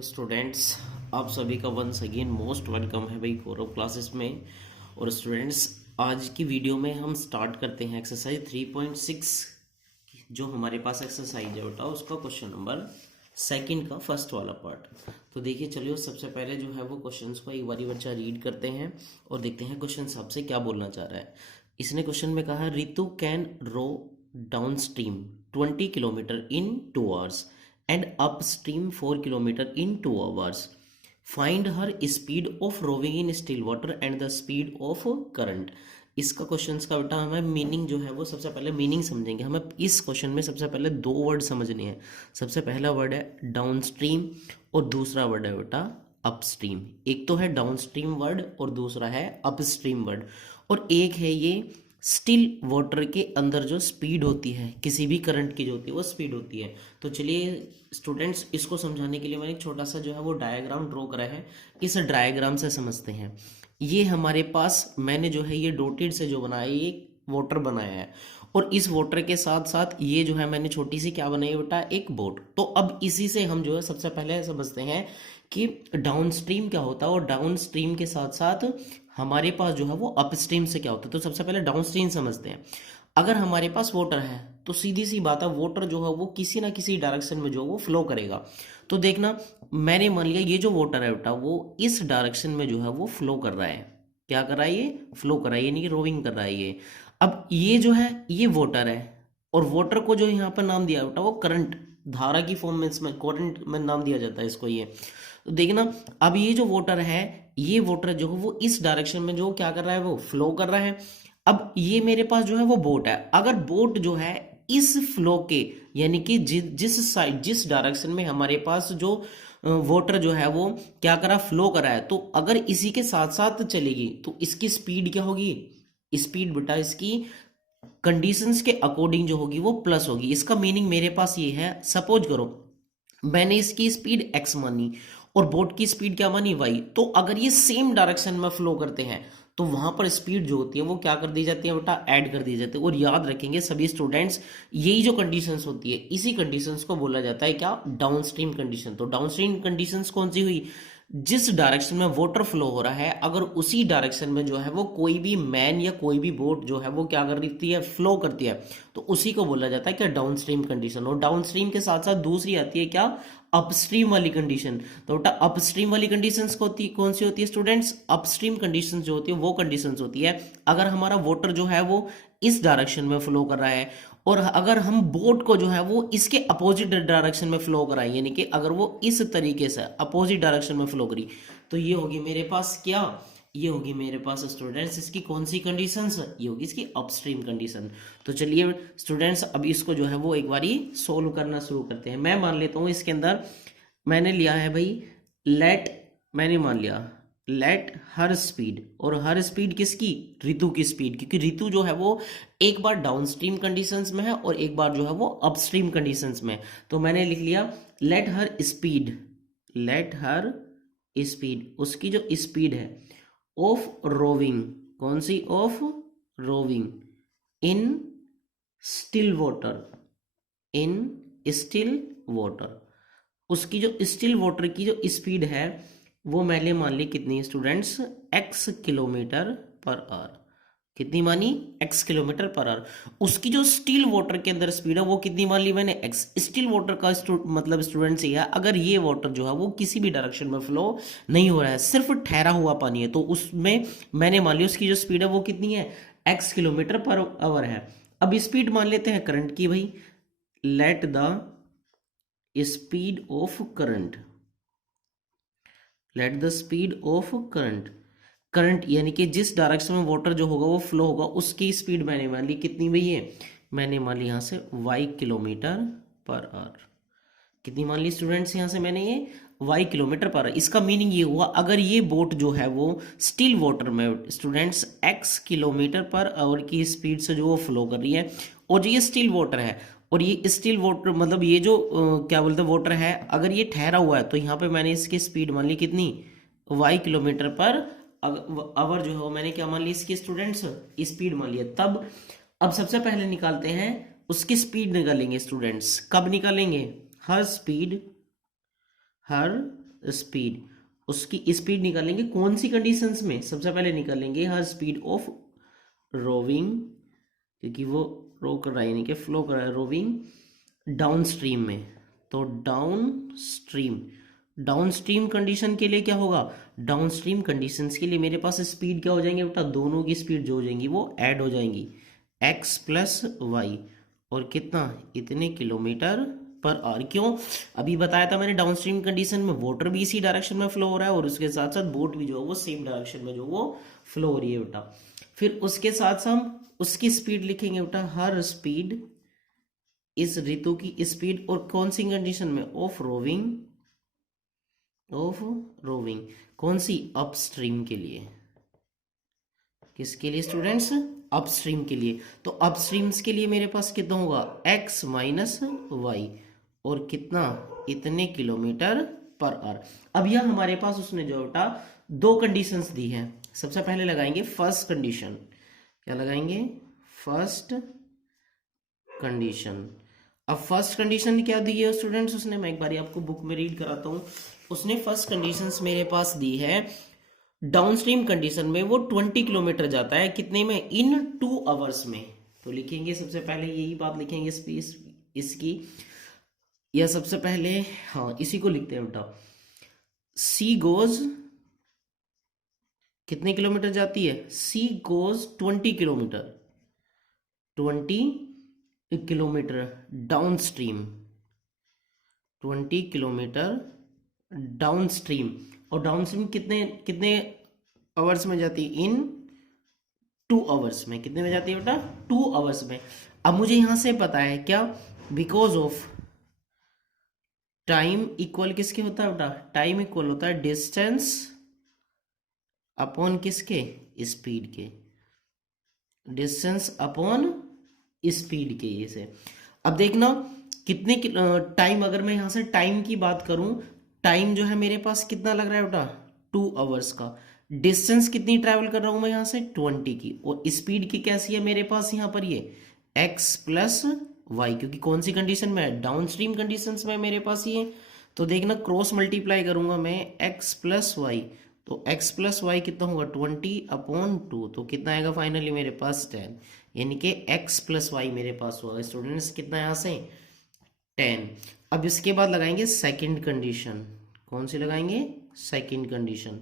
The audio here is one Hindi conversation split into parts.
हेलो स्टूडेंट्स, आप सभी का वंस अगेन मोस्ट वेलकम है भाई गौरव क्लासेस में। और स्टूडेंट्स, आज की वीडियो में हम स्टार्ट करते हैं एक्सरसाइज 3.6। जो हमारे पास एक्सरसाइज है बेटा, उसका क्वेश्चन नंबर सेकंड का फर्स्ट वाला पार्ट। तो देखिए चलिए, सबसे पहले जो है वो क्वेश्चंस को एक बारी बच्चा रीड करते हैं और देखते हैं क्वेश्चन आपसे क्या बोलना चाह रहा है। इसने क्वेश्चन में कहा, Ritu can row downstream 20 kilometre in 2 hours and upstream 4 kilometer in 2 hours. Find her speed of rowing in still water and the speed of current. इसका क्वेश्चन का बेटा हमें मीनिंग जो है वो सबसे पहले मीनिंग समझेंगे। हमें इस क्वेश्चन में सबसे पहले दो वर्ड समझने हैं। सबसे पहला वर्ड है डाउन स्ट्रीम और दूसरा वर्ड है बेटा अपस्ट्रीम। एक तो है डाउन स्ट्रीम वर्ड और दूसरा है अपस्ट्रीम वर्ड, और एक है ये स्टिल वाटर के अंदर जो स्पीड होती है, किसी भी करंट की जो होती है वो स्पीड होती है। तो चलिए स्टूडेंट्स, इसको समझाने के लिए मैंने एक छोटा सा जो है वो डायग्राम ड्रॉ करा है। इस डायग्राम से समझते हैं। ये हमारे पास मैंने जो है ये डॉटेड से जो बनाया, ये वाटर बनाया है, और इस वाटर के साथ साथ ये जो है मैंने छोटी सी क्या बनाई है बेटा, एक बोट। तो अब इसी से हम जो है सबसे पहले समझते हैं कि डाउन स्ट्रीम क्या होता है, और डाउन स्ट्रीम के साथ साथ हमारे पास जो है वो अपस्ट्रीम से क्या होता है। तो सबसे पहले डाउन स्ट्रीम समझते हैं। अगर हमारे पास वाटर है तो सीधी सी बात है, वाटर जो है वो किसी ना किसी डायरेक्शन में जो है वो फ्लो करेगा। तो देखना, मैंने मान लिया ये जो वाटर है बेटा वो इस डायरेक्शन में जो है वो फ्लो कर रहा है। क्या कर रहा है? ये फ्लो कर रहा है, यानी कि रोविंग कर रहा है ये। अब ये जो है ये वाटर है, और वाटर को जो यहाँ पर नाम दिया बेटा वो करंट, धारा की फॉर्म में इसमें करंट में नाम दिया जाता है इसको। ये तो देखना, अब ये जो वाटर है, ये वाटर जो है वो इस डायरेक्शन में जो क्या कर रहा है वो फ्लो कर रहा है। अब ये मेरे पास जो है वो बोट है। अगर बोट जो है इस फ्लो के, यानी कि जिस साइड, जिस डायरेक्शन में हमारे पास जो वाटर जो है वो क्या करा, फ्लो करा है, तो अगर इसी के साथ साथ चलेगी तो इसकी स्पीड क्या होगी? स्पीड बेटा इसकी कंडीशंस के अकॉर्डिंग जो होगी वो प्लस होगी। इसका मीनिंग मेरे पास ये है, सपोज करो मैंने इसकी स्पीड x मानी और बोट की स्पीड क्या मानी, y। तो अगर ये सेम डायरेक्शन में फ्लो करते हैं तो वहां पर स्पीड जो होती है वो क्या कर दी जाती है बेटा, ऐड कर दी जाती है। और याद रखेंगे सभी स्टूडेंट्स, यही जो कंडीशंस होती है, इसी कंडीशंस को बोला जाता है क्या, डाउन स्ट्रीम कंडीशन। तो डाउन स्ट्रीम कंडीशंस कौन सी हुई? जिस डायरेक्शन में वाटर फ्लो हो रहा है, अगर उसी डायरेक्शन में जो है वो कोई भी मैन या कोई भी बोट जो है वो क्या कर रही है, फ्लो करती है, तो उसी को बोला जाता है क्या, डाउन स्ट्रीम कंडीशन। और डाउन स्ट्रीम के साथ साथ दूसरी आती है क्या, अपस्ट्रीम वाली कंडीशन। तो बेटा अपस्ट्रीम वाली कंडीशंस कौन सी होती है स्टूडेंट्स? अपस्ट्रीम कंडीशंस जो होती है वो कंडीशंस होती है अगर हमारा वाटर जो है वो इस डायरेक्शन में फ्लो कर रहा है, और अगर हम बोट को जो है वो इसके अपोजिट डायरेक्शन में फ्लो कराएं, यानी कि अगर वो इस तरीके से अपोजिट डायरेक्शन में फ्लो करी, तो ये होगी मेरे पास क्या, ये होगी मेरे पास स्टूडेंट्स इसकी कौन सी कंडीशंस, ये होगी इसकी अपस्ट्रीम कंडीशन। तो चलिए स्टूडेंट्स, अब इसको जो है वो एक बारी सोल्व करना शुरू करते हैं। मैं मान लेता हूं इसके अंदर मैंने लिया है भाई लेट, मैंने मान लिया लेट हर स्पीड, और हर स्पीड किसकी, ऋतु की स्पीड, क्योंकि ऋतु जो है वो एक बार डाउनस्ट्रीम कंडीशंस में है और एक बार जो है वो अपस्ट्रीम कंडीशंस में। तो मैंने लिख लिया let her speed, let her speed, उसकी जो स्पीड है ऑफ रोविंग, कौन सी, of rowing in still water, in still water, उसकी जो स्टिल वाटर की जो स्पीड है वो मैंने मान ली कितनी students, x kilometre per hour. कितनी मानी? x kilometre per hour. उसकी जो स्टिल वाटर के अंदर स्पीड है वो कितनी मान ली मैंने, x। स्टिल वाटर का मतलब स्टूडेंट्स ये है, अगर ये वाटर जो है वो किसी भी डायरेक्शन में फ्लो नहीं हो रहा है, सिर्फ ठहरा हुआ पानी है, तो उसमें मैंने मान ली उसकी जो स्पीड है वो कितनी है, x किलोमीटर पर आवर है। अब स्पीड मान लेते हैं करंट की भाई, let the speed of current, let the speed of current, current यानी कि जिस डायरेक्शन में वाटर जो होगा वो फ्लो होगा उसकी स्पीड मैंने मान ली कितनी भाई है, मैंने मान ली यहाँ से y किलोमीटर पर आवर। कितनी मान ली स्टूडेंट्स यहाँ से मैंने, ये y किलोमीटर पर आवर। इसका मीनिंग ये हुआ, अगर ये बोट जो है वो स्टिल वाटर में students x kilometre per hour की स्पीड से जो वो फ्लो कर रही है, और जो ये स्टिल वाटर है, और ये स्टिल वाटर मतलब ये जो क्या बोलते हैं वाटर है, अगर ये ठहरा हुआ है, तो यहाँ पे मैंने इसकी स्पीड मान ली कितनी, y किलोमीटर पर आवर जो है वो मैंने क्या मान ली इसकी स्टूडेंट्स, स्पीड मान लिया। तब अब सबसे पहले निकालते हैं उसकी स्पीड, निकालेंगे स्टूडेंट्स। कब निकालेंगे? हर स्पीड, हर स्पीड, उसकी स्पीड निकालेंगे कौन सी कंडीशंस में, सबसे पहले निकालेंगे हर स्पीड ऑफ रोविंग, क्योंकि वो रो कर रहा है यानी कि फ्लो कर रहा है, रोविंग डाउन स्ट्रीम में। तो डाउन स्ट्रीम कंडीशन के लिए क्या होगा, डाउन स्ट्रीम कंडीशंस के लिए मेरे पास स्पीड क्या हो जाएंगे बेटा, दोनों की स्पीड जो हो जाएंगी वो ऐड हो जाएंगी, x प्लस वाई, और कितना, इतने किलोमीटर पर आवर। क्यों, अभी बताया था मैंने डाउन स्ट्रीम कंडीशन में वाटर भी इसी डायरेक्शन में फ्लो हो रहा है और उसके साथ साथ बोट भी जो है वो सेम डायरेक्शन में जो वो फ्लो हो रही है बेटा। फिर उसके साथ साथ हम उसकी स्पीड लिखेंगे बेटा, हर स्पीड इस ऋतु की स्पीड, और कौन सी कंडीशन में, ऑफ रोविंग कौन सी, अपस्ट्रीम के लिए, किसके लिए स्टूडेंट्स, अपस्ट्रीम के लिए। तो अपस्ट्रीम्स के लिए मेरे पास कितना होगा, x माइनस वाई, और कितना, इतने किलोमीटर पर आवर। अब यह हमारे पास उसने जो बेटा दो कंडीशंस दी है, सबसे पहले लगाएंगे फर्स्ट कंडीशन, क्या लगाएंगे, फर्स्ट कंडीशन। अब फर्स्ट कंडीशन क्या दी है स्टूडेंट्स उसने, मैं एक बार आपको बुक में रीड कराता हूं। उसने फर्स्ट कंडीशंस मेरे पास दी है, डाउनस्ट्रीम कंडीशन में वो 20 किलोमीटर जाता है, कितने में, इन 2 आवर्स में। तो लिखेंगे सबसे पहले यही बात लिखेंगे इसकी, या सबसे पहले हाँ इसी को लिखते हैं बेटा, सी गोज कितने किलोमीटर जाती है, she goes 20 kilometre, 20 kilometre downstream, 20 kilometre downstream. और डाउन स्ट्रीम कितने कितने आवर्स में जाती है, इन 2 आवर्स में, कितने में जाती है बेटा, 2 आवर्स में। अब मुझे यहां से पता है क्या, बिकॉज ऑफ टाइम इक्वल किसके होता है बेटा, टाइम इक्वल होता है डिस्टेंस अपॉन किसके, स्पीड के, डिस्टेंस अपॉन स्पीड के, ये से। अब देखना कितने टाइम, अगर मैं यहां से टाइम की बात करूं, टाइम जो है मेरे पास कितना लग रहा है बेटा, 2 आवर्स का। डिस्टेंस कितनी ट्रैवल कर रहा हूं मैं यहां से, 20 की, और स्पीड की कैसी है मेरे पास यहां पर, ये x प्लस वाई, क्योंकि कौन सी कंडीशन में है, डाउन स्ट्रीम कंडीशन में मेरे पास ये। तो देखना क्रॉस मल्टीप्लाई करूंगा मैं x प्लस वाई, तो x प्लस वाई कितना होगा, 20/2, तो कितना आएगा फाइनली मेरे पास 10, यानी कि x प्लस वाई मेरे पास होगा स्टूडेंट्स कितना, यहां से 10। अब इसके बाद लगाएंगे सेकंड कंडीशन, कौन सी लगाएंगे, सेकंड कंडीशन।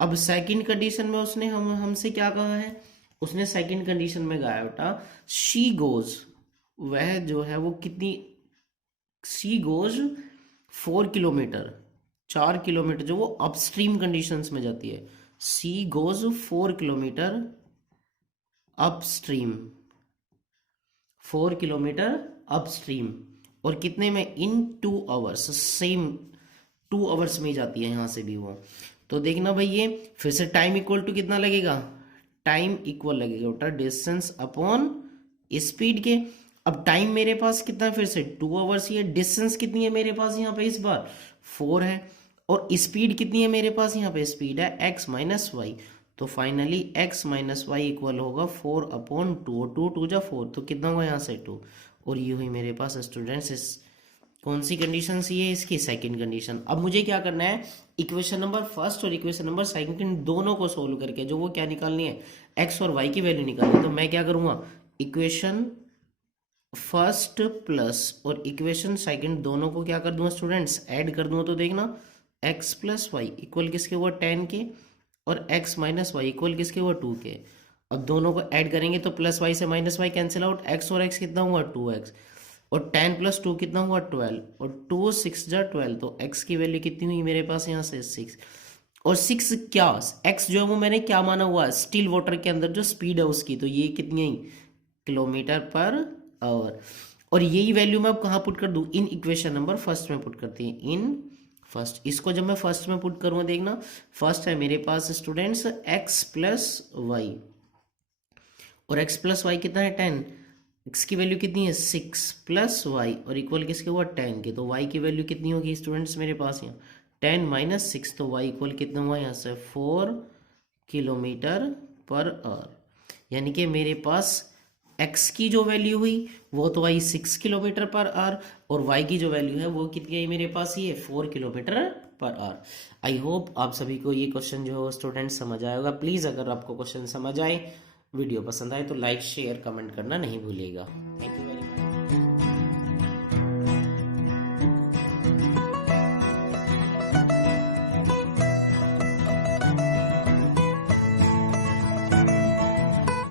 अब सेकंड कंडीशन में उसने हमसे क्या कहा है, उसने सेकंड कंडीशन में कहा बेटा, शी गोज, वह जो है वो कितनी, शी गोज 4 किलोमीटर, 4 किलोमीटर जो वो अपस्ट्रीम कंडीशंस में जाती है, she goes 4 kilometre upstream, 4 kilometre upstream, और कितने में, इन 2 आवर्स, सेम 2 आवर्स में जाती है यहां से भी वो। तो देखना भाई ये फिर से टाइम इक्वल टू कितना लगेगा, टाइम इक्वल लगेगा बेटा डिस्टेंस अपॉन स्पीड के। अब टाइम मेरे पास कितना है, फिर से 2 आवर्स ही है, डिस्टेंस कितनी है मेरे पास यहाँ पे इस बार 4 है, और स्पीड कितनी है मेरे पास यहाँ पे, स्पीड है x माइनस वाई। तो finally x minus y equal होगा 4/2, 2 2 जा 4, तो कितना हुआ यहाँ से 2, और ये हुई मेरे पास स्टूडेंट्स इस कौन सी कंडीशन सी है, इसकी सेकंड कंडीशन। अब मुझे क्या करना है, इक्वेशन नंबर फर्स्ट और इक्वेशन नंबर सेकंड दोनों को सोल्व करके जो वो क्या निकालनी है, x और y की वैल्यू निकालनी है। तो मैं क्या करूंगा, इक्वेशन फर्स्ट प्लस और इक्वेशन सेकंड दोनों को क्या कर दूंगा स्टूडेंट्स, ऐड कर दूंगा। तो देखना x प्लस वाई इक्वल किसके हुआ 10 के, और x माइनस वाई इक्वल किसके हुआ 2 के। अब दोनों को ऐड करेंगे तो प्लस वाई से minus y cancel out, x और x कितना हुआ 2x, और 10 प्लस 2 कितना हुआ 12, और 2 6 जा 12, तो x की वैल्यू कितनी हुई मेरे पास यहाँ से 6। और 6 क्या, x जो है वो मैंने क्या माना हुआ, स्टिल वाटर के अंदर जो स्पीड है उसकी, तो ये कितनी है, किलोमीटर पर आवर। और यही वैल्यू मैं अब कहाँ पुट कर दूं, इन इक्वेशन नंबर फर्स्ट में पुट करते हैं, इन फर्स्ट। इसको जब मैं फर्स्ट में पुट करूंगा, देखना फर्स्ट है मेरे पास स्टूडेंट्स x प्लस वाई, और x प्लस वाई कितना है 10, x की वैल्यू कितनी है 6 प्लस वाई, और इक्वल किसके हुआ 10 के। तो y की वैल्यू कितनी होगी स्टूडेंट्स मेरे पास यहाँ 10 माइनस 6, तो y इक्वल कितना हुआ यहाँ से 4 किलोमीटर पर आवर। यानी कि मेरे पास x की जो वैल्यू हुई वो तो आई 6 किलोमीटर पर आवर, और y की जो वैल्यू है वो कितनी आई मेरे पास, ये 4 kilometre per hour. I hope आप सभी को ये क्वेश्चन जो स्टूडेंट समझ आया होगा। प्लीज़ अगर आपको क्वेश्चन समझ आए, वीडियो पसंद आए तो लाइक शेयर कमेंट करना नहीं भूलिएगा। Thank you.